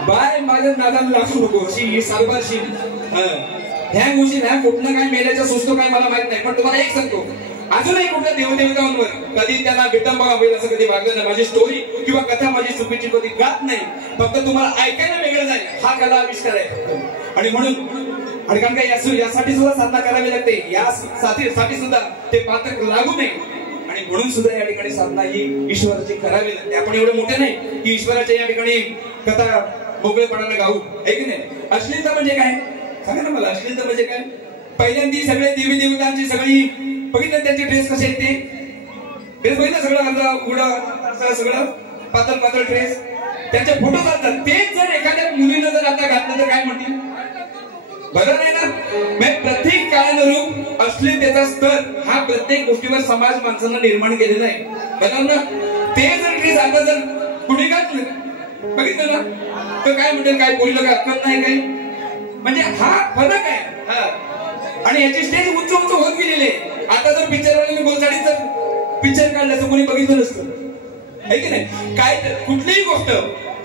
बाय माझ्या नादाला लागू नको अशी सारबारशी ह्या गोष्टी ह्या कुठनं काय मेल्याच्या सुचतो काय मला माहित नाही. पण तुम्हाला एक सांगतो, अजूनही कुठल्या देवदेवतांवर कधी त्यांना विटंबा होईल असं कधी वागलं नाही. माझी स्टोरी किंवा कथा माझी चुकीची कधी गात नाही, फक्त तुम्हाला ऐकायला वेगळं जाईल हा कला आविष्कार आहे फक्त. आणि म्हणून कारण काय यासाठी सुद्धा साधना करावी लागते, यासाठी सुद्धा ते पात्र लागू नये. आणि म्हणून सुद्धा या ठिकाणी साधना ही ईश्वराची करावी लागते. आपण एवढे मोठे नाही की ईश्वराच्या या ठिकाणी कथा मोकळेपणाने गाऊ, आहे की नाही. अश्लीलता म्हणजे काय सांगा ना मला, अश्लीलता म्हणजे काय? पहिल्यांदी सगळे देवी देवतांची सगळी बघितलं, त्यांचे ड्रेस कसे आहेत ते ड्रेस बघितलं, सगळं उघडं सगळं पातळ पातळ ड्रेस, त्यांचे फोटो घालतात. तेच जर एखाद्या मुलीनं जर आता घातलं तर काय म्हणतील? बरं नाही ना. प्रत्येक काळानुरूप अश्लीलतेचा स्तर हा प्रत्येक गोष्टीवर समाज माणसांना निर्माण केलेला आहे, बरोबर ना. ते जर ड्रेस आता जर कुणी घातलं बघितलं ना तर काय म्हणतील, काय पोरीला काय अक्कल नाही काय, म्हणजे हा फरक आहे. आणि याची स्टेज उंच उंच होत गेलेली आहे. आता जर पिक्चरवाल्याने गोलसाडीत जर पिक्चर काढलं तर कोणी बघितलं नसतं, आहे की नाही. काय कुठलीही गोष्ट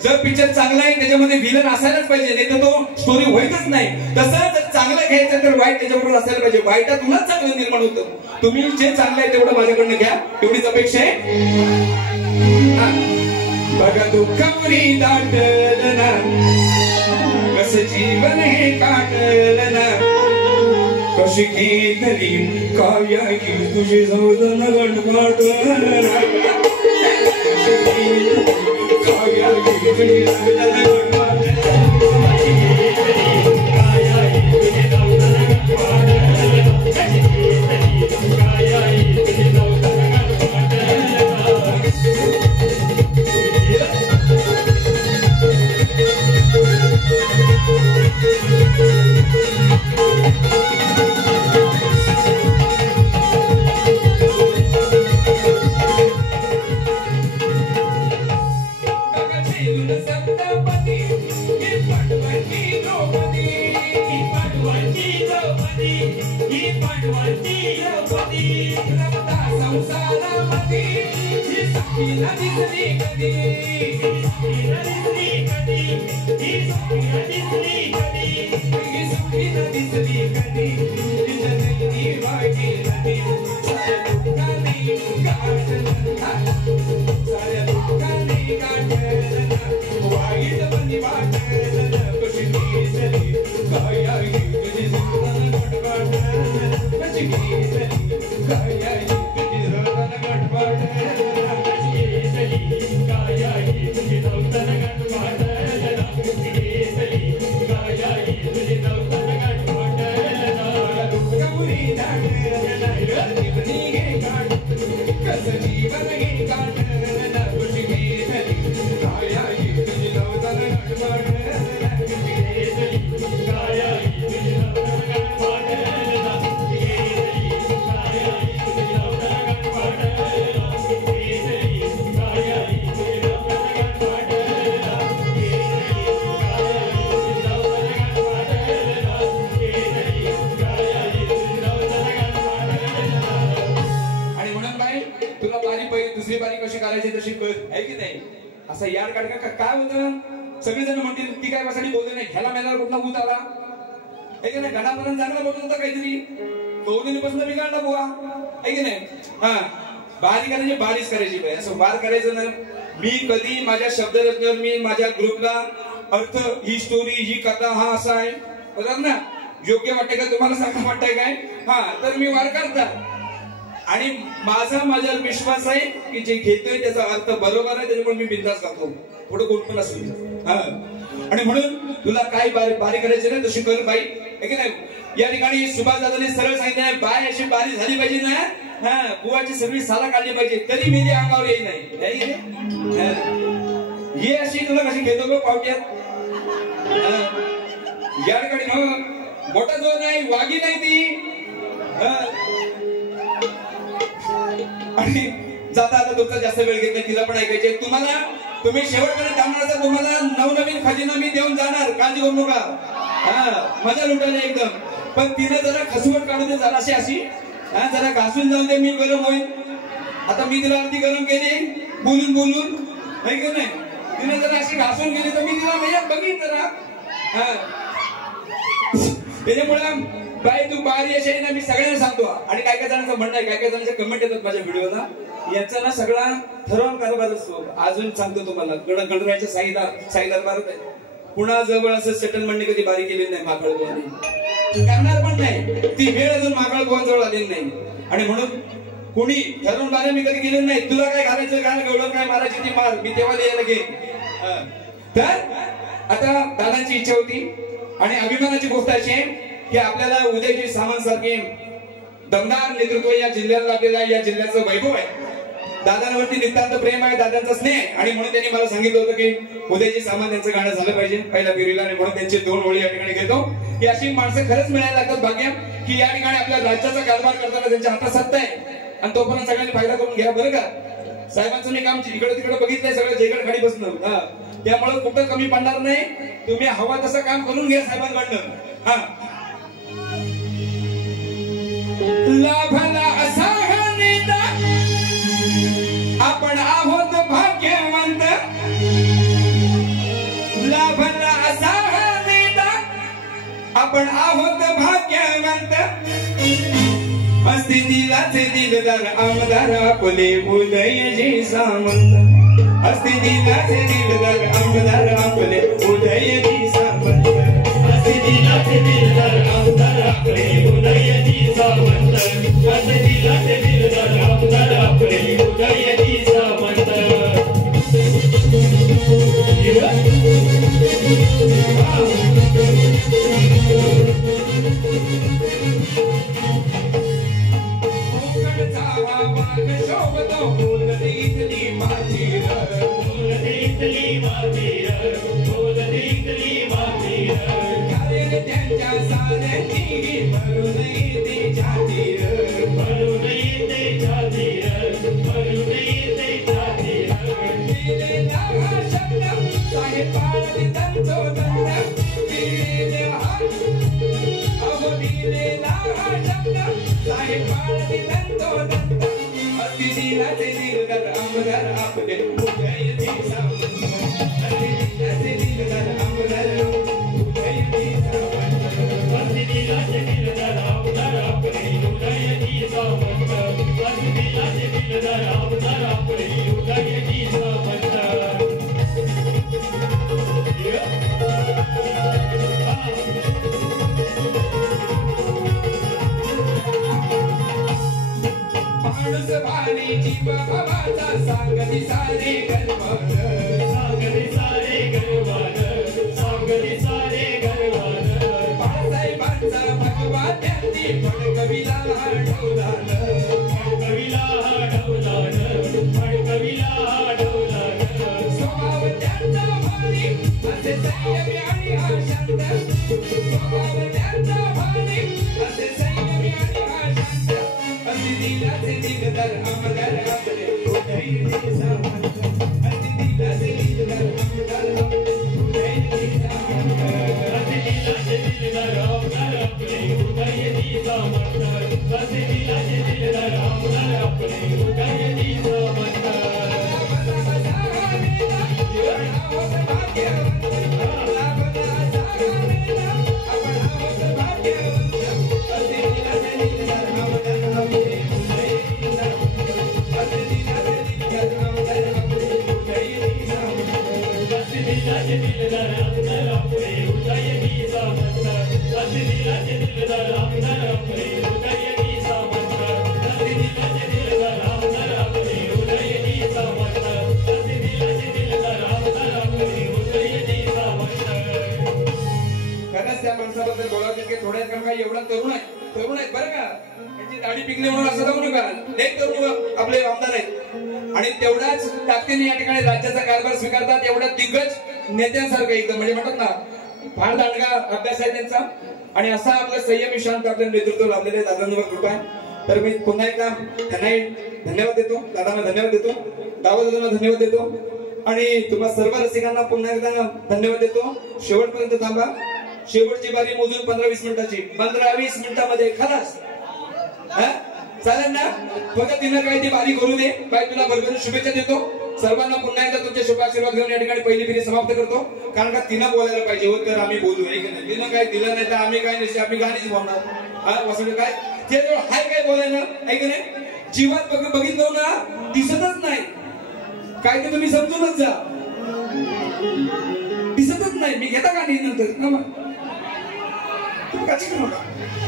जर पिक्चर चांगला आहे त्याच्यामध्ये विलन असायलाच पाहिजे, नाही तर तो स्टोरी होईतच नाही. तसं जर चांगलं घ्यायचं तर वाईट त्याच्याबरोबर असायला पाहिजे, वाईटातूनच चांगलं निर्माण होतं. तुम्ही जे चांगलं आहे तेवढं माझ्याकडनं घ्या, एवढीच अपेक्षा आहे. बघा दुःखावरी दाटलं ना, कसं जीवन हे काटलं ना, कशी घेतली काय तुझी जाऊन गणगाट असं याड काढ का काय होतं. सगळेजण म्हणतील ती काय वासाठी बोलले नाही, ह्याला मैदानावर कुठला भूत आला, आहे की नाही. घरापर्यंत चांगला बोलत होता काहीतरी, कौदुलीपासून बिघडला बुवा, आहे की नाही. हा बारी करायची, बारीच करायची, असं वार करायचं ना. मी कधी माझ्या शब्दरचनेवर मी माझ्या ग्रुपला अर्थ, ही स्टोरी, ही कथा, हा असा आहे बरोबर ना, योग्य वाटते का तुम्हाला, सारखं वाटतंय काय, हा तर मी वार करता. आणि माझ्यावर विश्वास आहे की जे घेतोय त्याचा अर्थ बरोबर आहे, त्याच्यामुळे मी बिंदास करतो, पुढे कोण पण असेल. आणि म्हणून तुला काय बारी करायची ना तशी कर बाई, आहे की नाही. या ठिकाणी सुभाष दादाने सरळ सांगितलंय, बाय अशी बारी झाली पाहिजे ना, हा बुवाची सगळी साला काढली पाहिजे, तरी मेली अंगावर येई नाही. ये अशी तुला कशी घेतो ग पावट्यात. या ठिकाणी मोठा जो नाही वागी नाही ती. आणि जाता आता तुमचा जास्त वेळ घेत नाही, तिला पण ऐकायचे. तुम्ही शेवटपर्यंत थांबणार तर तुम्हाला नवनवीन खजिना मी देऊन जाणार, काळजी करू नका. मजा लुटायला एकदम. पण तिने जरा खसवट काढू दे जरा अशी जरा घासून जाऊन दे, मी गरम होईल. आता मी तिला अगदी गरम केली बोलून, आहे की नाही. तिने जर अशी घासून गेली तर मी तिला म्हणजे बघित जरा. त्याच्यामुळे बाई तू बारी अशी ना मी सगळ्यांना सांगतो. आणि काय काय जणांचं म्हणणं आहे, काय काय जणांचे कमेंट येतात माझ्या व्हिडिओला, याचा ना सगळा ठरवून कारभार असतो. अजून सांगतो तुम्हाला, गणरायाच्या साईदार भारत आहे. पुन्हा जवळ असं सेटलमेंटने कधी बारी केलेली नाही माकळ गोवानी, करणार पण नाही. ती वेळ अजून माकळ गोवांजवळ आलेली नाही. आणि म्हणून कोणी ठरवून बारे मी कधी गेलेलं नाही. तुला काय घालायचं, काय गवळण काय मारायची ती मार, मी तेव्हा लिहायला घेईन. तर आता दादांची इच्छा होती आणि अभिमानाची गोष्ट अशी आहे की आपल्याला उदयजी सामंत सारखे दमदार नेतृत्व या जिल्ह्यात लाभलेलं आहे. या जिल्ह्याचं वैभव आहे. दादांवरती नितांत प्रेम आहे, दादांचा स्नेह आहे. आणि म्हणून त्यांनी मला सांगितलं होतं की उदयजी सामंत यांचं गाणं झालं पाहिजे पहिल्या फेरीला. आणि म्हणून त्यांचे 2 ओळी या ठिकाणी घेतो की अशी माणसं खरंच मिळायला लागतात भाग्य की या ठिकाणी आपल्या राज्याचा कारभार करताना त्यांच्या हातात सत्ता आहे. आणि तो पण सगळ्यांनी फायदा करून घ्या बरं का. साहेबांचं मी काम इकडे तिकडे बघितलंय सगळं जेगड खाली बसणं. त्यामुळे कुठं कमी पडणार नाही. तुम्ही हवा तसं काम करून घ्या साहेबांकडनं. लाभला असा हा नेता, आपण आहोत भाग्यवंत. लाभला असा हा नेता, आपण आहोत भाग्यवंत. असते दिलाचे दिलदार आमदार आपले उदयजी सामंत. असते दिलाचे दिलदार आमदार आपले उदयजी सामंत. असते दिलाचे दिलदार आमदार आपले उदयजी सामंत. असते दिलाचे दिलदार आमदार आपले उदयजी सामंत. आपले आमदार आहेत आणि तेवढाच ताकदीने या ठिकाणी राज्याचा कारभार स्वीकारतात. एवढ्या दिग्गज नेत्यांसारखं एकदम म्हणजे म्हणतात ना फार दांडगा अभ्यास आहे त्यांचा. आणि असा आपलं संयमी शांत आपलं नेतृत्व लाभलेले दादांवर कृपा आहे. तर मी पुन्हा एकदा त्यांनाही धन्यवाद देतो, दादांना धन्यवाद देतो, दादांना धन्यवाद देतो आणि तुम्हा सर्व रसिकांना पुन्हा एकदा धन्यवाद देतो. शेवटपर्यंत थांबा. शेवटची बारी मोजून 15-20 मिनिटाची. 15-20 मिनिटांमध्ये खलास चालेल ना. फक्त तिनं काय ती बारी करू दे. बाई तुला भरभरून शुभेच्छा देतो. सर्वांना पुन्हा एकदा तुमचे शुभ आशीर्वाद घेऊन या ठिकाणी पहिली फेरी समाप्त करतो. कारण का तिनं बोलायला पाहिजे हो तर आम्ही बोलू आहे की नाही. तिनं काय दिलं नाही तर आम्ही काय नसते आम्ही गाणीच बोलणार. हा वसुली काय ते हाय काय बोलायला आहे की नाही. जीवात बघितलं ना दिसतच नाही काय ते तुम्ही समजूनच जा. दिसतच नाही मी घेता गाणी नंतर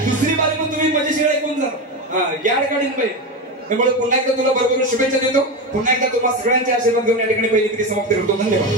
दुसरी बारी पण तुम्ही मजेशीर ऐकून जा. हा या ठिकाणी त्यामुळे पुन्हा एकदा तुला बरोबर शुभेच्छा देतो. पुन्हा एकदा तुम्हाला सगळ्यांचे आशीर्वाद घेऊन या ठिकाणी पहिली फेरी समाप्त करतो. धन्यवाद.